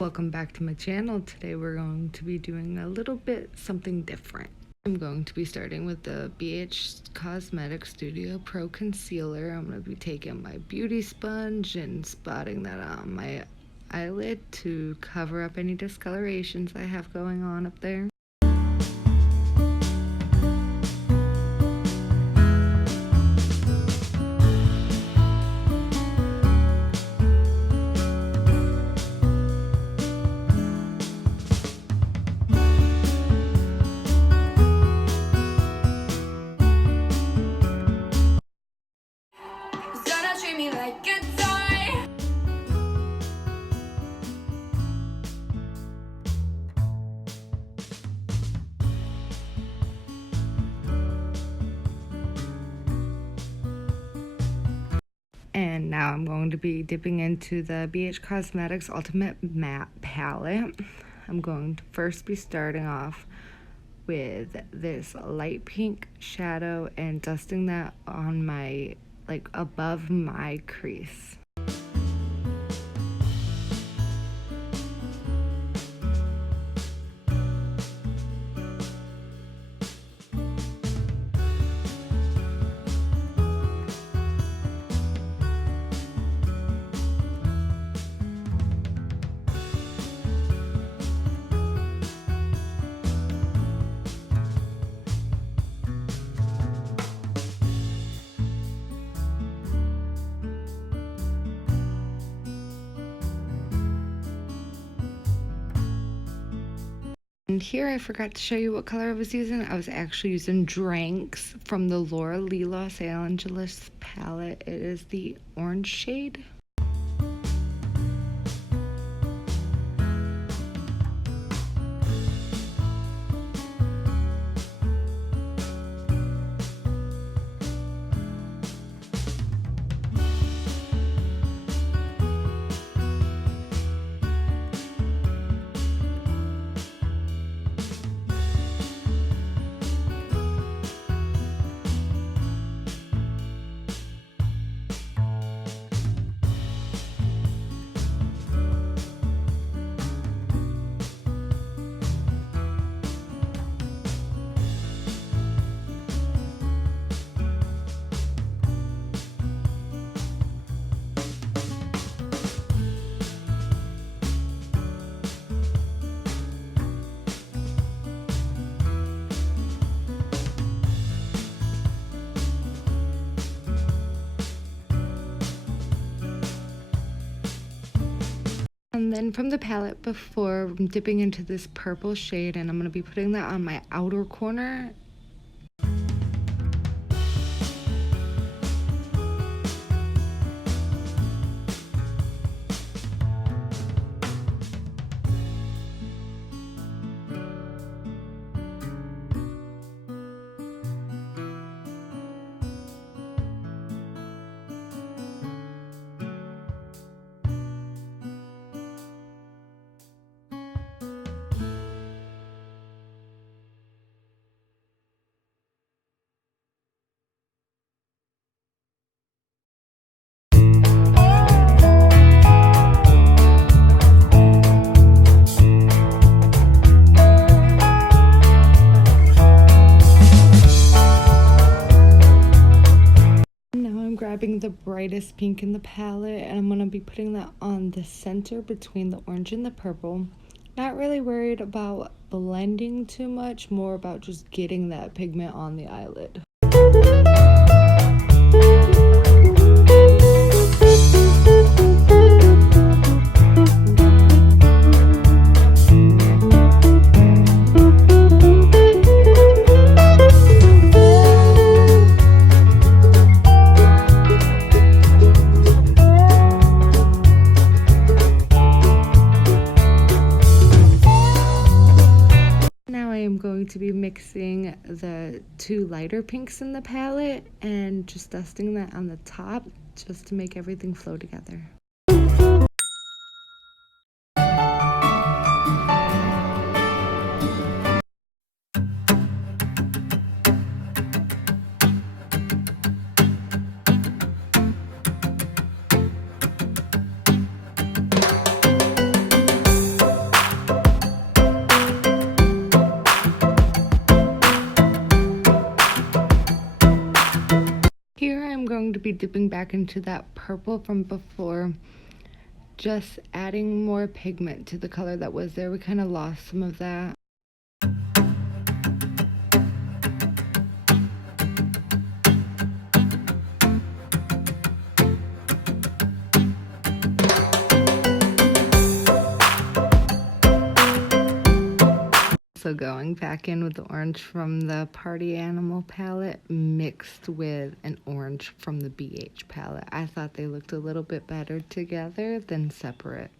Welcome back to my channel. Today we're going to be doing a little bit something different. I'm going to be starting with the BH Cosmetics Studio Pro Concealer. I'm going to be taking my beauty sponge and spotting that on my eyelid to cover up any discolorations I have going on up there. And now I'm going to be dipping into the BH Cosmetics Ultimate Matte Palette. I'm going to first be starting off with this light pink shadow and dusting that on my, above my crease. And here I forgot to show you what color I was using. I was actually using Drinks from the Laura Lee Los Angeles palette. It is the orange shade. And then from the palette before, I'm dipping into this purple shade, and I'm going to be putting that on my outer corner. Grabbing the brightest pink in the palette, and I'm going to be putting that on the center between the orange and the purple. Not really worried about blending too much, more about just getting that pigment on the eyelid. To be mixing the two lighter pinks in the palette and just dusting that on the top just to make everything flow together. to be dipping back into that purple from before, just adding more pigment to the color that was there. We kind of lost some of that. So going back in with the orange from the Party Animal palette mixed with an orange from the BH palette. I thought they looked a little bit better together than separate.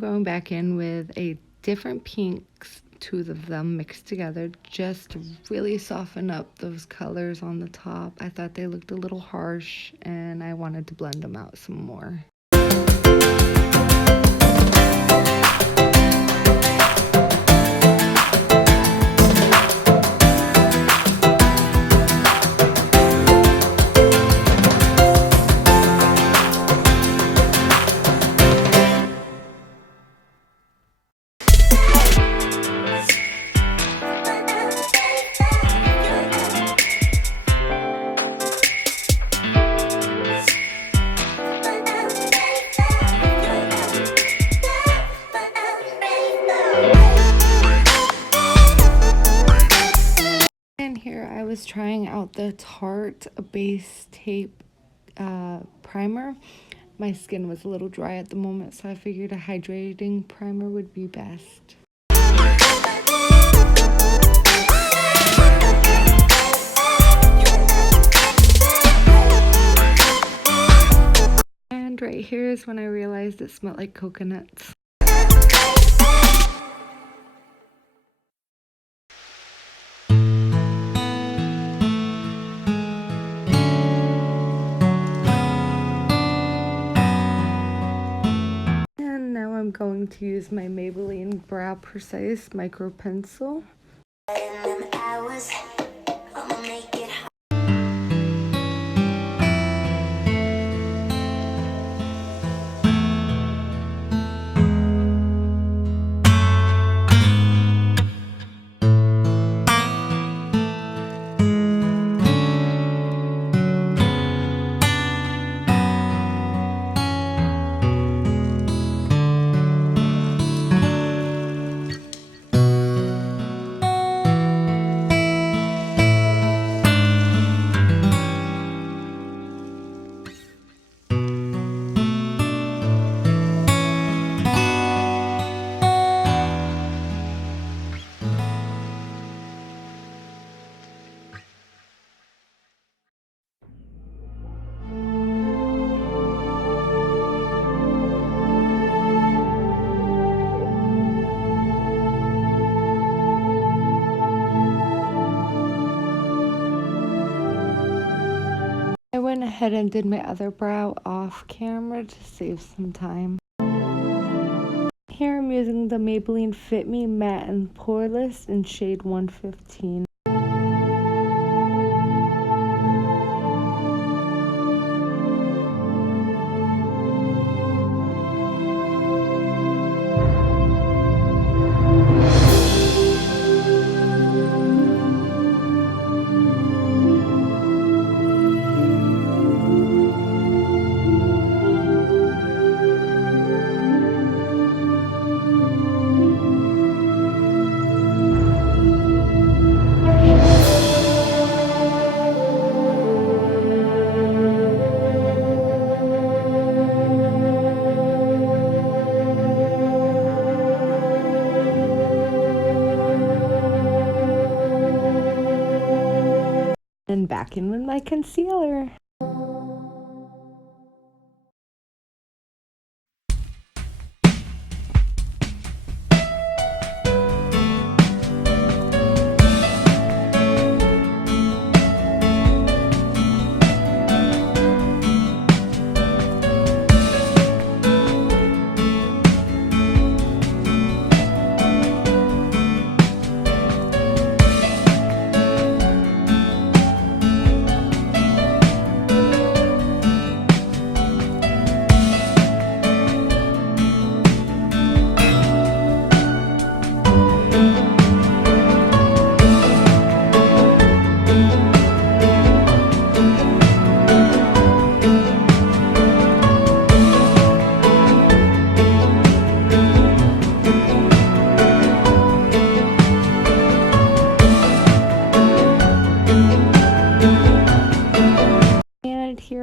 Going back in with a different pinks, two of them mixed together, just to really soften up those colors on the top. I thought they looked a little harsh and I wanted to blend them out some more. Here I was trying out the Tarte base tape primer. My skin was a little dry at the moment, so I figured a hydrating primer would be best. And right here is when I realized it smelled like coconuts. I'm going to use my Maybelline Brow Precise Micro Pencil. I went ahead and did my other brow off camera to save some time. Here I'm using the Maybelline Fit Me Matte and Poreless in shade 115. And back in with my concealer.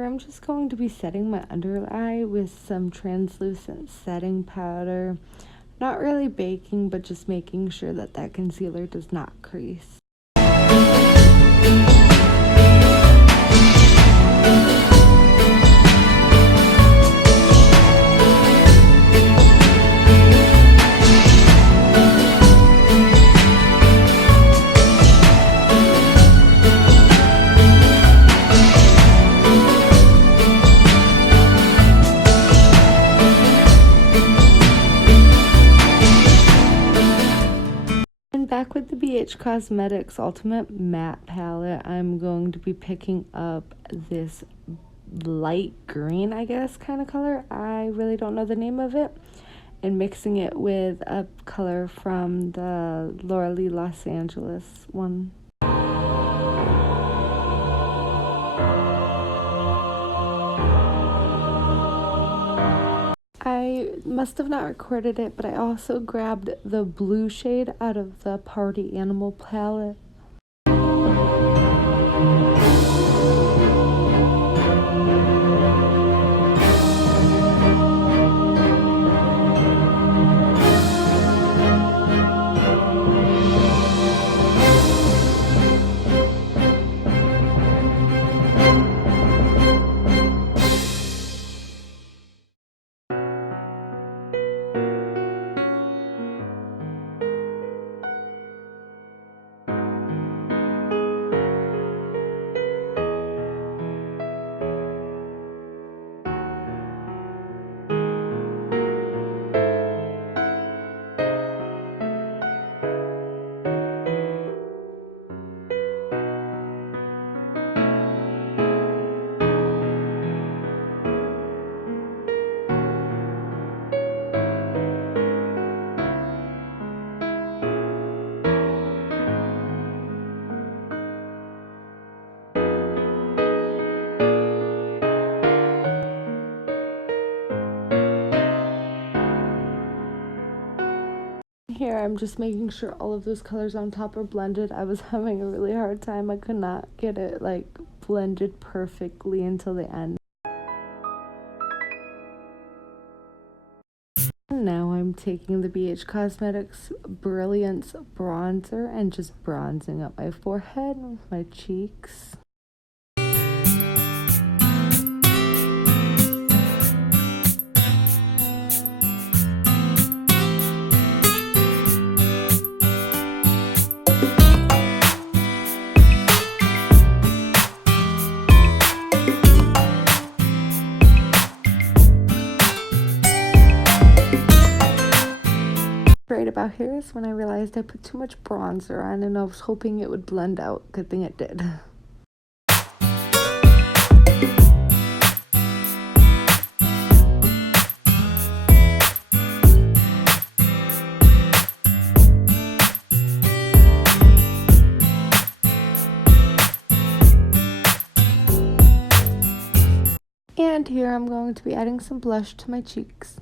I'm just going to be setting my under eye with some translucent setting powder. Not really baking, but just making sure that that concealer does not crease. Back with the BH Cosmetics Ultimate Matte Palette, I'm going to be picking up this light green, I guess, kind of color. I really don't know the name of it. And mixing it with a color from the Laura Lee Los Angeles one. I must have not recorded it, but I also grabbed the blue shade out of the Party Animal palette. Here I'm just making sure all of those colors on top are blended. I was having a really hard time. I could not get it like blended perfectly until the end. And now I'm taking the BH Cosmetics Brilliance bronzer and just bronzing up my forehead and my cheeks. Right about here is when I realized I put too much bronzer on and I was hoping it would blend out. Good thing it did. And here I'm going to be adding some blush to my cheeks.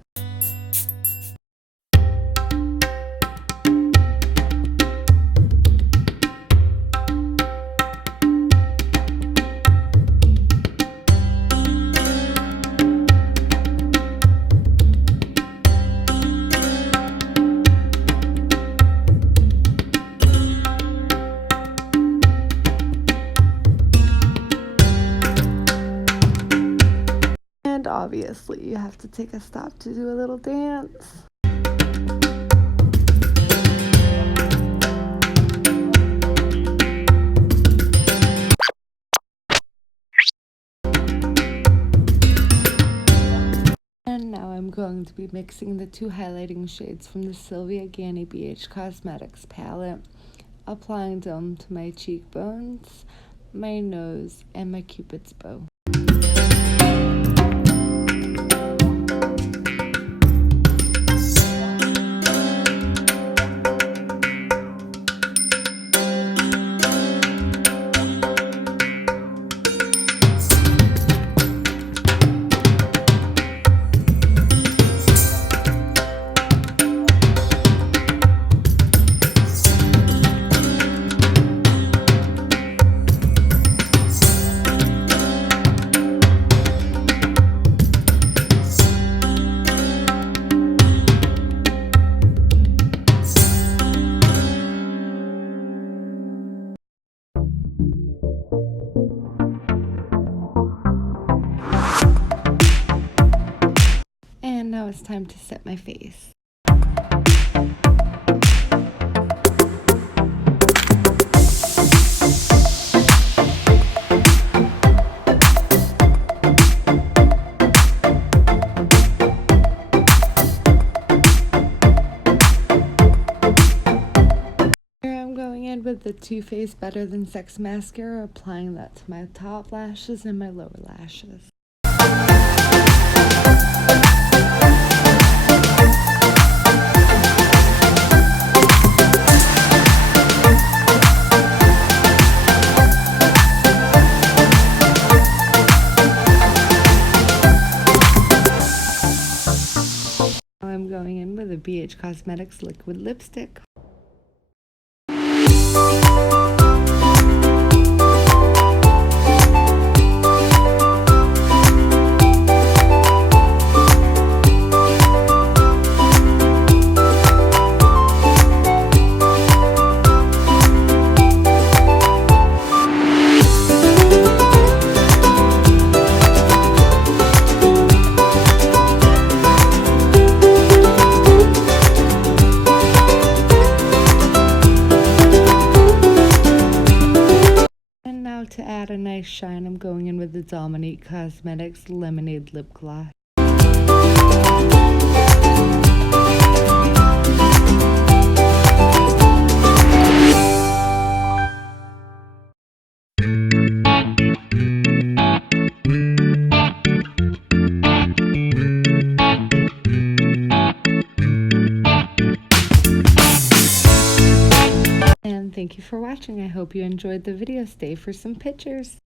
And obviously you have to take a stop to do a little dance. And now I'm going to be mixing the two highlighting shades from the Sylvia Ganny BH Cosmetics palette, applying them to my cheekbones, my nose, and my Cupid's bow. it's time to set my face. With the Too Faced Better Than Sex mascara, applying that to my top lashes and my lower lashes. Now I'm going in with a BH Cosmetics liquid lipstick. To add a nice shine, I'm going in with the Dominique Cosmetics Lemonade Lip Gloss. And thank you for watching. I hope you enjoyed the video. Stay for some pictures.